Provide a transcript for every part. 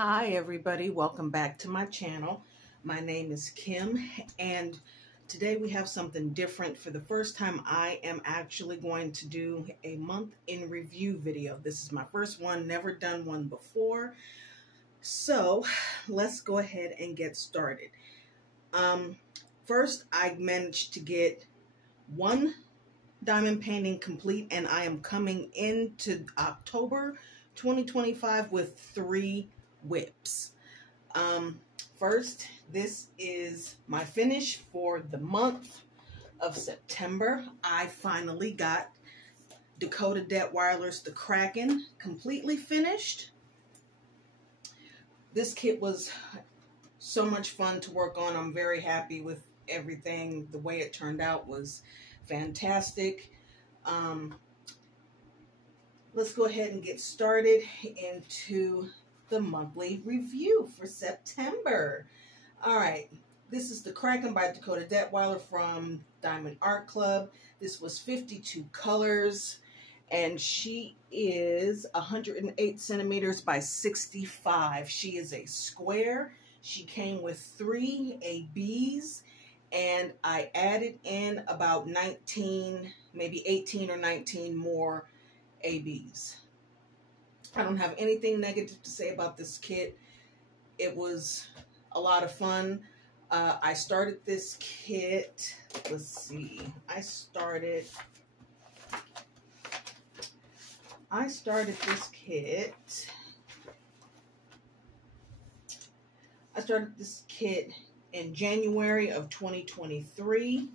Hi everybody, welcome back to my channel. My name is Kim and today we have something different. For the first time I am actually going to do a month in review video. This is my first one, never done one before. So let's go ahead and get started. First I managed to get one diamond painting complete and I am coming into October 2025 with 3 whips. First, this is my finish for the month of September. I finally got Dakota Detweiler's The Kraken completely finished. This kit was so much fun to work on. I'm very happy with everything. The way it turned out was fantastic. Let's go ahead and get started into the monthly review for September. All right, this is The Kraken by Dakota Detweiler from Diamond Art Club. This was 52 colors and she is 108 centimeters by 65. She is a square. She came with 3 ABs and I added in about 19, maybe 18 or 19 more ABs. I don't have anything negative to say about this kit. It was a lot of fun. I started this kit, let's see, I started this kit in January of 2023.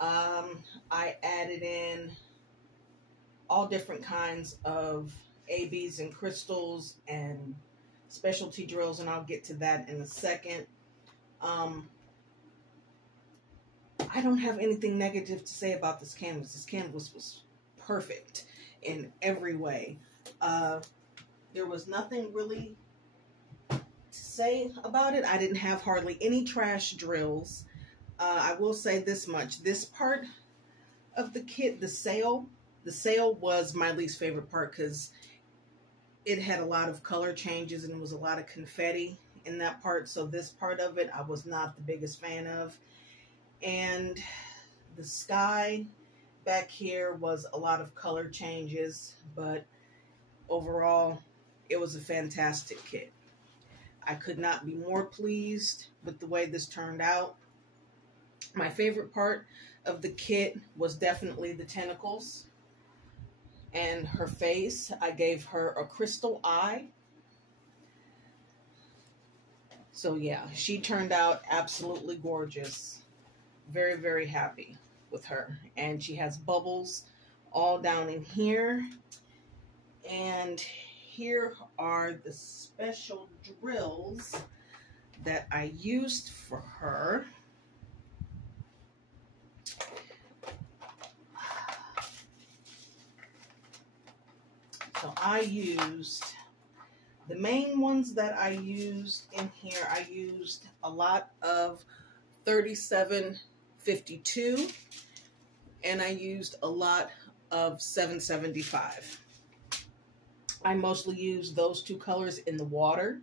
I added in all different kinds of ABs and crystals and specialty drills, and I'll get to that in a second. I don't have anything negative to say about this canvas. This canvas was perfect in every way. There was nothing really to say about it. I didn't have hardly any trash drills. I will say this much. This part of the kit, the sail was my least favorite part because it had a lot of color changes and it was a lot of confetti in that part. So this part of it I was not the biggest fan of. And the sky back here was a lot of color changes, but overall it was a fantastic kit. I could not be more pleased with the way this turned out. My favorite part of the kit was definitely the tentacles and her face. I gave her a crystal eye. So yeah, she turned out absolutely gorgeous. Very, very happy with her. And she has bubbles all down in here. And here are the special drills that I used for her. So I used, the main ones that I used in here, I used a lot of 3752 and I used a lot of 775. I mostly used those 2 colors in the water.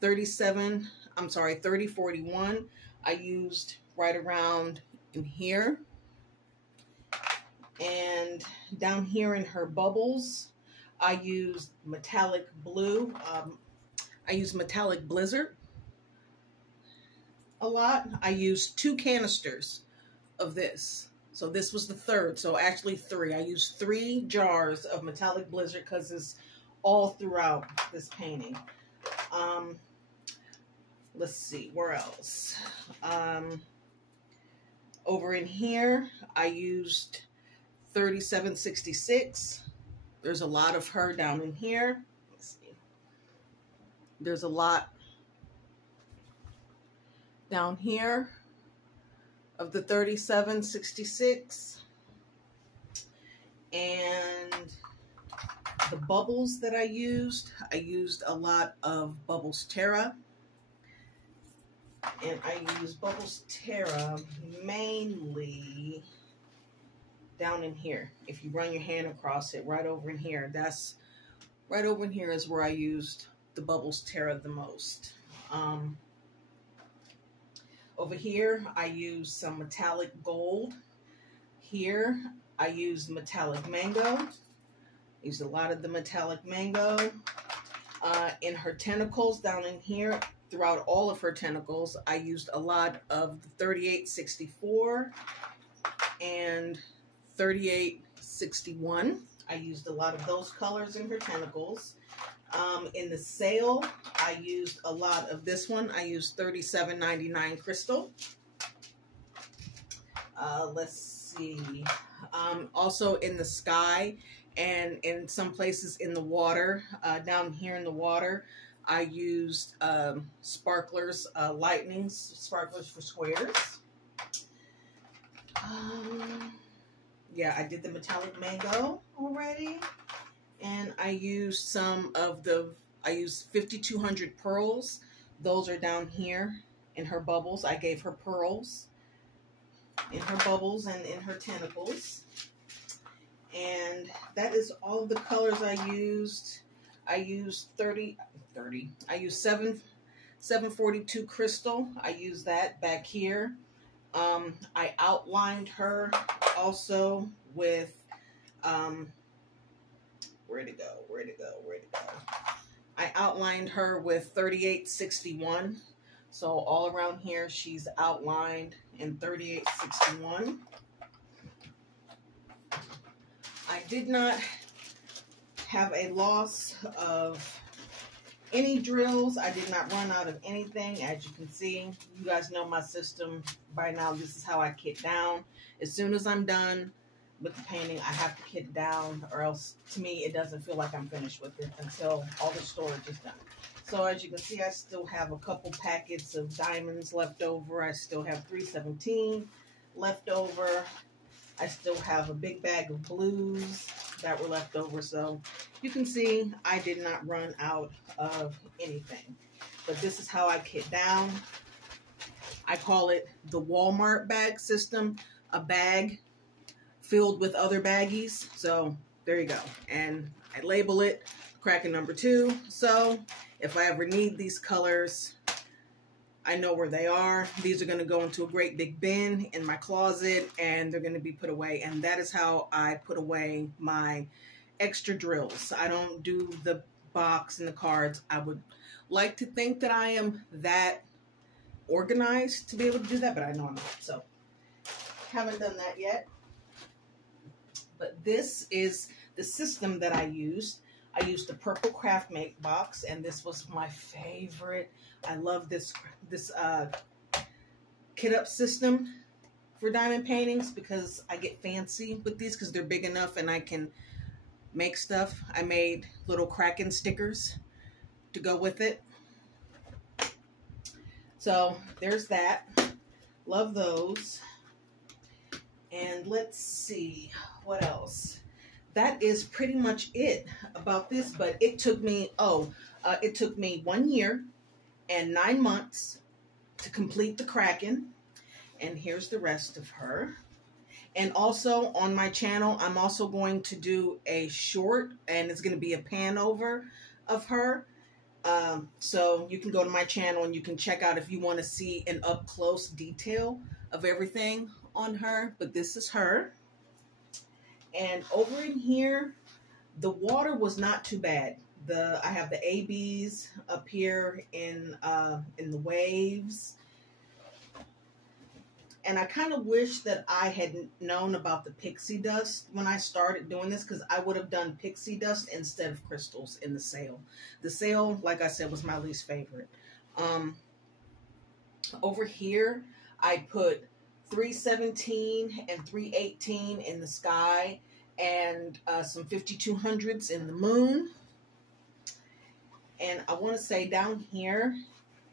3041 I used right around in here. And down here in her bubbles, I used metallic blue. I used metallic blizzard a lot. I used 2 canisters of this. So this was the 3rd. So actually 3. I used 3 jars of metallic blizzard because it's all throughout this painting. Let's see, where else? Over in here, I used 3766. There's a lot of her down in here. Let's see. There's a lot down here of the 3766. And the bubbles that I used a lot of Bubbles Terra. And I used Bubbles Terra mainly down in here. If you run your hand across it, right over in here, that's right over here is where I used the Bubbles Terra the most. Over here, I used some metallic gold. Here, I used metallic mango. Used a lot of the metallic mango. In her tentacles, down in here, throughout all of her tentacles, I used a lot of the 3864 and 3861. I used a lot of those colors in her tentacles. In the sail, I used a lot of this one. I used 3799 crystal. Let's see. Also in the sky and in some places in the water, down here in the water, I used sparklers, lightning sparklers for squares. Yeah, I did the metallic mango already. And I used some of I used 5200 pearls. Those are down here in her bubbles. I gave her pearls in her bubbles and in her tentacles. And that is all of the colors I used. I used I used 742 crystal. I used that back here. I outlined her also with, where'd it go? I outlined her with 3861. So all around here, she's outlined in 3861. I did not have a loss of any drills. I did not run out of anything. As you can see, you guys know my system by now. This is how I kit down. As soon as I'm done with the painting, I have to kit down, or else to me it doesn't feel like I'm finished with it until all the storage is done. So as you can see, I still have a couple packets of diamonds left over. I still have 317 left over. I still have a big bag of blues that were left over. So you can see I did not run out of anything. But this is how I kit down. I call it the Walmart bag system, a bag filled with other baggies. So there you go. And I label it Kraken number 2. So if I ever need these colors, I know where they are. These are going to go into a great big bin in my closet, and they're going to be put away. And that is how I put away my extra drills. I don't do the box and the cards. I would like to think that I am that organized to be able to do that, but I know I'm not. So haven't done that yet. But this is the system that I used. I used the purple Craftmate box, and this was my favorite. I love this kit up system for diamond paintings because I get fancy with these because they're big enough and I can make stuff. I made little Kraken stickers to go with it. So there's that. Love those. And let's see what else. That is pretty much it about this, but it took me, it took me 1 year and 9 months to complete the Kraken. And here's the rest of her. And also on my channel, I'm also going to do a short, and it's going to be a pan over of her. So you can go to my channel and you can check out if you want to see an up close detail of everything on her. But this is her. And over in here, the water was not too bad. I have the ABs up here in the waves. And I kind of wish that I had known about the pixie dust when I started doing this, because I would have done pixie dust instead of crystals in the sail. The sail, like I said, was my least favorite. Over here, I put 317 and 318 in the sky, and some 5200s in the moon. And I want to say down here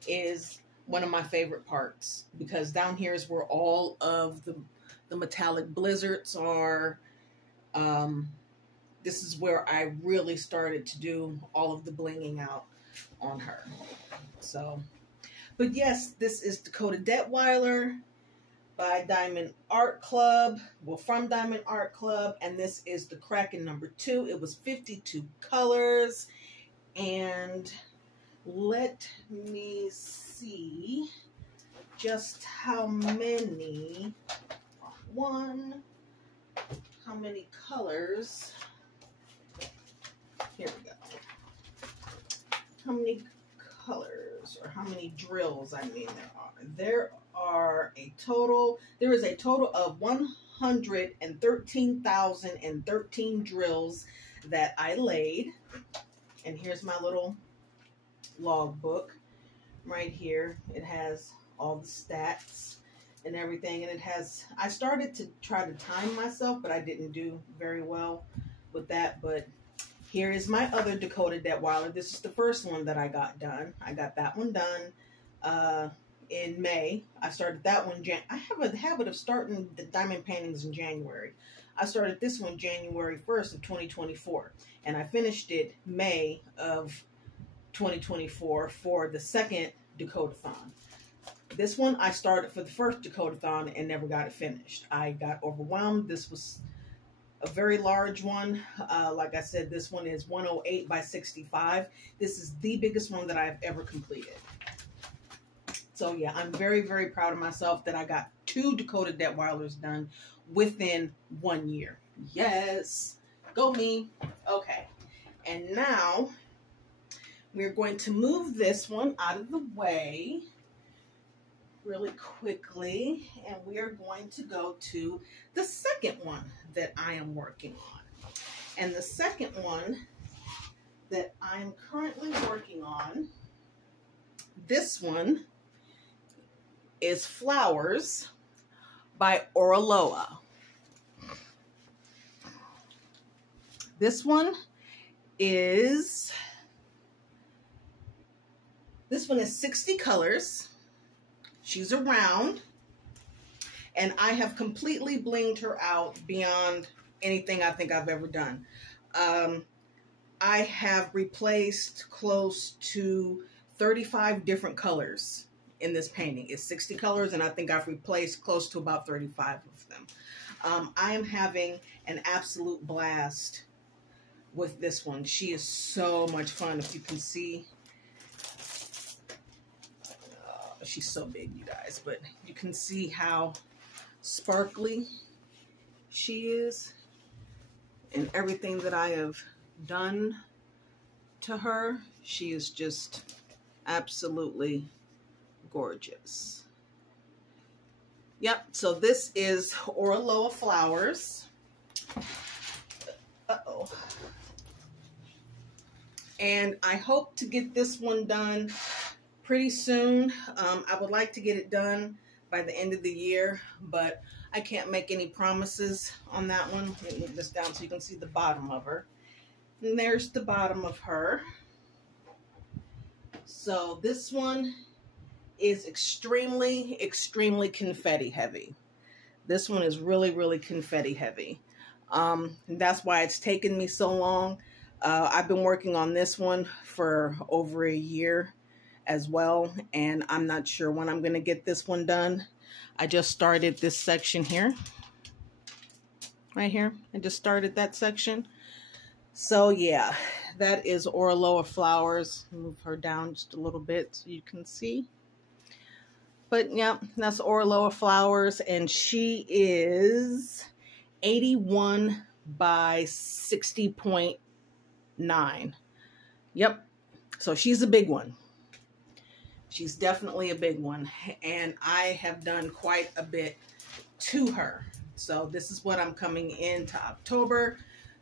is one of my favorite parts, because down here is where all of the metallic blizzards are. This is where I really started to do all of the blinging out on her. So, but yes, this is Dakota Detweiler. by Diamond Art Club. Well, from Diamond Art Club. And this is the Kraken #2. It was 52 colors. And let me see just how many colors. Here we go. How many colors, or how many drills, I mean, there is a total of 113,013 drills that I laid. And here's my little log book right here. It has all the stats and everything, and I started to try to time myself, but I didn't do very well with that. But here is my other Dakota Detweiler. This is the first one that I got done. I got that one done in May. I started that one. I have a habit of starting the diamond paintings in January. I started this one January 1st of 2024, and I finished it May of 2024 for the second Dakota-thon. This one I started for the first Dakota-thon and never got it finished. I got overwhelmed. This was a very large one. Like I said, this one is 108 by 65. This is the biggest one that I've ever completed. So yeah, I'm very, very proud of myself that I got 2 Dakota Detweilers done within 1 year. Yes, go me. Okay, and now we're going to move this one out of the way really quickly, and we are going to go to the second one that I am working on. And the second one that I'm currently working on, this one is Flowers by Oraloa. This one is 60 colors. She's a round, and I have completely blinged her out beyond anything I think I've ever done. I have replaced close to 35 different colors in this painting. It's 60 colors, and I think I've replaced close to about 35 of them. I am having an absolute blast with this one. She is so much fun. If you can see, she's so big, you guys, but you can see how sparkly she is, and everything that I have done to her. She is just absolutely gorgeous. Yep, so this is Oraloa Flowers. Uh-oh. And I hope to get this one done pretty soon. I would like to get it done by the end of the year, but I can't make any promises on that one. Let me move this down so you can see the bottom of her. And there's the bottom of her. So this one is extremely, extremely confetti heavy. This one is really, really confetti heavy. And that's why it's taken me so long. I've been working on this one for over a year as well, and I'm not sure when I'm going to get this one done. I just started this section here. Right here. I just started that section. So yeah, that is Oraloa Flowers. Move her down just a little bit so you can see. But yeah, that's Oraloa Flowers, and she is 81 by 60.9. Yep. So she's a big one. She's definitely a big one, and I have done quite a bit to her. So this is what I'm coming into October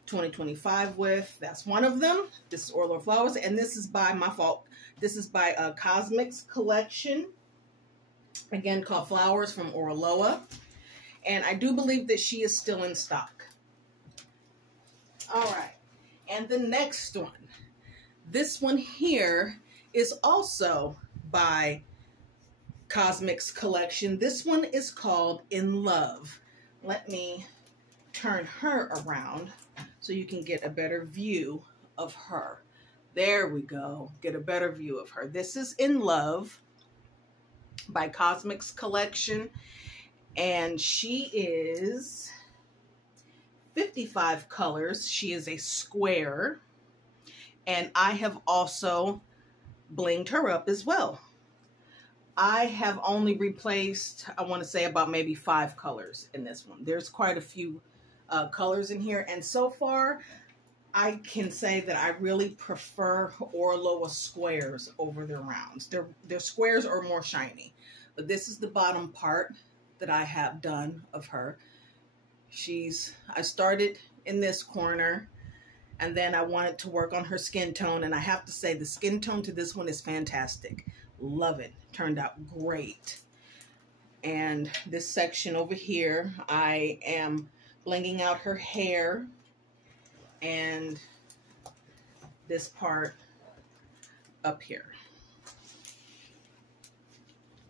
2025 with. That's one of them. This is Oraloa Flowers, and this is by This is by Cosmix Collection. Again, called Flowers from Oraloa. And I do believe that she is still in stock. All right. And the next one. This one here is also by Cosmix Collection. This one is called In Love. Let me turn her around so you can get a better view of her. There we go. Get a better view of her. This is In Love by Cosmix Collection. And she is 55 colors. She is a square. And I have also blinged her up as well. I have only replaced, I want to say, about maybe 5 colors in this one. There's quite a few colors in here. And so far, I can say that I really prefer Orloa squares over their rounds. Their squares are more shiny. But this is the bottom part that I have done of her. I started in this corner, and then I wanted to work on her skin tone. And I have to say, the skin tone to this one is fantastic. Love it. Turned out great. And this section over here, I am blinging out her hair and this part up here.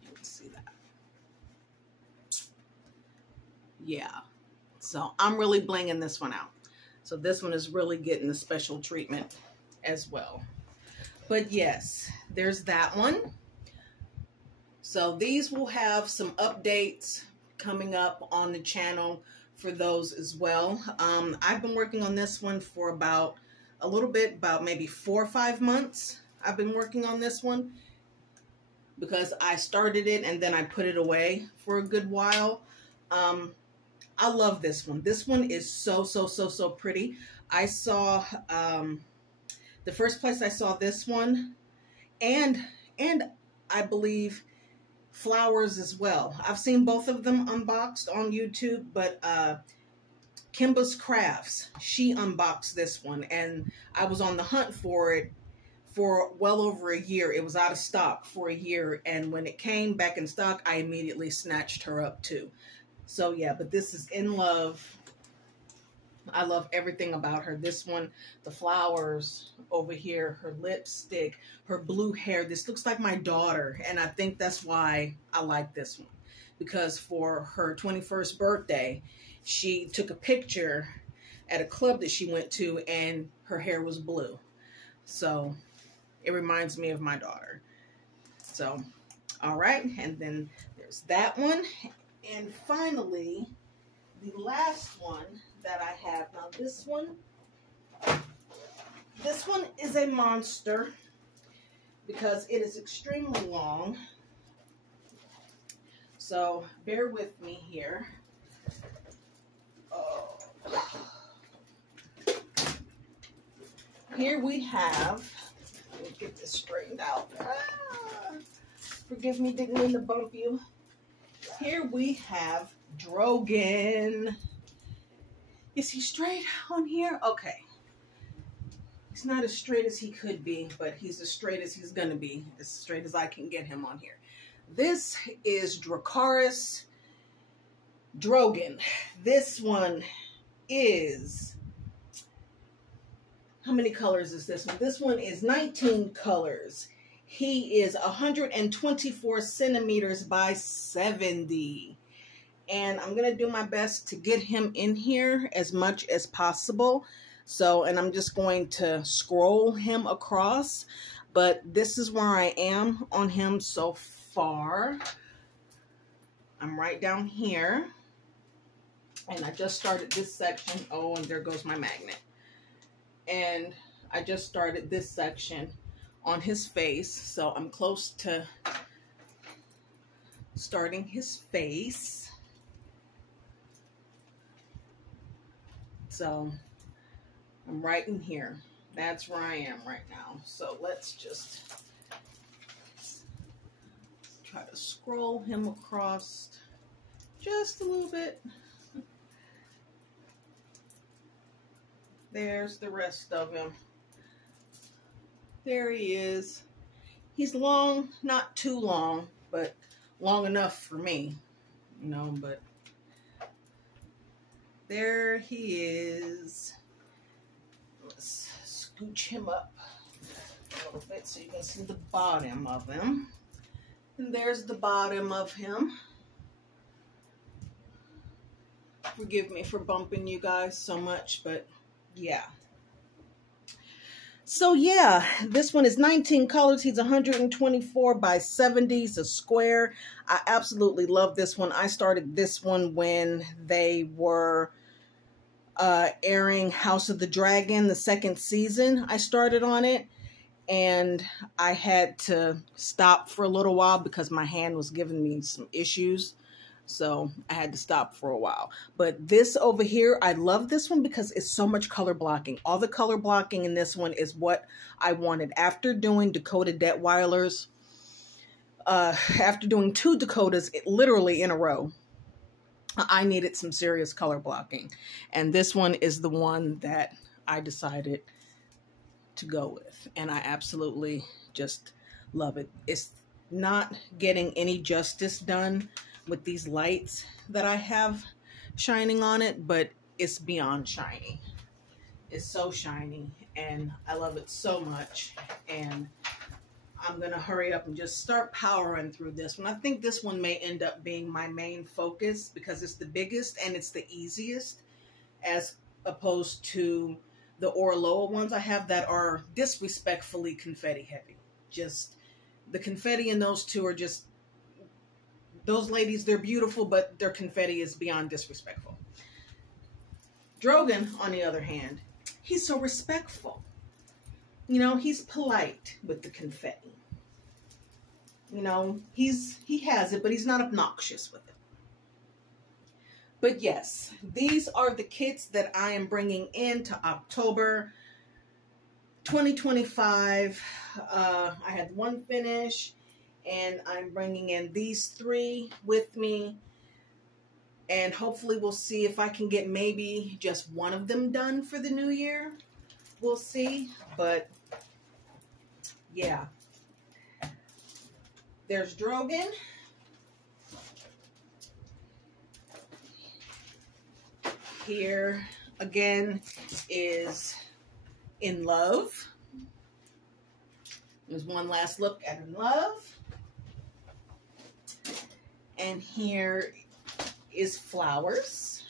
You can see that. Yeah. So I'm really blinging this one out. So this one is really getting the special treatment as well. But yes, there's that one. So these will have some updates coming up on the channel for those as well. I've been working on this one for about maybe 4 or 5 months. I've been working on this one because I started it and then I put it away for a good while. I love this one. This one is so pretty. I saw, the first place I saw this one, and I believe flowers as well. I've seen both of them unboxed on YouTube, but Kimba's Crafts, she unboxed this one, and I was on the hunt for it for well over a year. It was out of stock for a year, and when it came back in stock, I immediately snatched her up too. So yeah, but this is In Love. I love everything about her. This one, the flowers over here, her lipstick, her blue hair. This looks like my daughter, and I think that's why I like this one. Because for her 21st birthday, she took a picture at a club that she went to, and her hair was blue. So it reminds me of my daughter. So, all right, and then there's that one. And finally, the last one that I have. Now this one is a monster because it is extremely long. So bear with me here. Oh. Here we have, let me get this straightened out. Forgive me, didn't mean to bump you. Here we have Drogon. Is he straight on here? Okay. He's not as straight as he could be, but he's as straight as he's going to be. As straight as I can get him on here. This is Dracarys Drogon. This one is... How many colors is this one? This one is 19 colors. He is 124 centimeters by 70. And I'm going to do my best to get him in here as much as possible. So, and I'm just going to scroll him across. But this is where I am on him so far. I'm right down here. And I just started this section. Oh, and there goes my magnet. And I just started this section on his face. So I'm close to starting his face. So I'm right in here. That's where I am right now. So let's just try to scroll him across just a little bit. There's the rest of him. There he is. He's long, not too long, but long enough for me, you know, but there he is. Let's scooch him up a little bit so you can see the bottom of him. And there's the bottom of him. Forgive me for bumping you guys so much, but yeah. So yeah, this one is 19 colors. He's 124 by 70s, a square. I absolutely love this one. I started this one when they were airing House of the Dragon, the second season. I started on it, and I had to stop for a little while because my hand was giving me some issues. So I had to stop for a while. But this over here, I love this one because it's so much color blocking. All the color blocking in this one is what I wanted. After doing Dakota Detweilers, after doing 2 Dakotas literally in a row, I needed some serious color blocking. And this one is the one that I decided to go with. And I absolutely just love it. It's not getting any justice done with these lights that I have shining on it, but it's beyond shiny. It's so shiny, and I love it so much. And I'm gonna hurry up and just start powering through this one. I think this one may end up being my main focus because it's the biggest and it's the easiest, as opposed to the Orloa ones I have that are disrespectfully confetti heavy. Just the confetti in those two are just, those ladies, they're beautiful, but their confetti is beyond disrespectful. Drogon, on the other hand, he's so respectful. You know, he's polite with the confetti. You know, he has it, but he's not obnoxious with it. But yes, these are the kits that I am bringing into October 2025. I had one finish, and I'm bringing in these 3 with me. And hopefully we'll see if I can get maybe just one of them done for the new year. We'll see. But yeah. There's Drogon. Here again is In Love. There's one last look at In Love. And here is Flowers.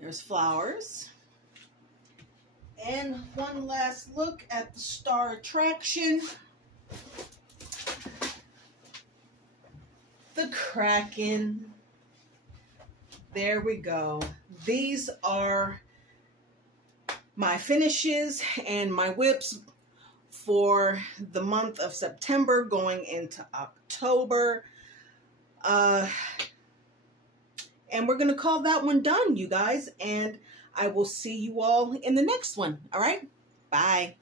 There's Flowers. And one last look at the Star Attraction. The Kraken. There we go. These are my finishes and my whips for the month of September going into October. And we're going to call that one done, you guys. And I will see you all in the next one. All right? Bye.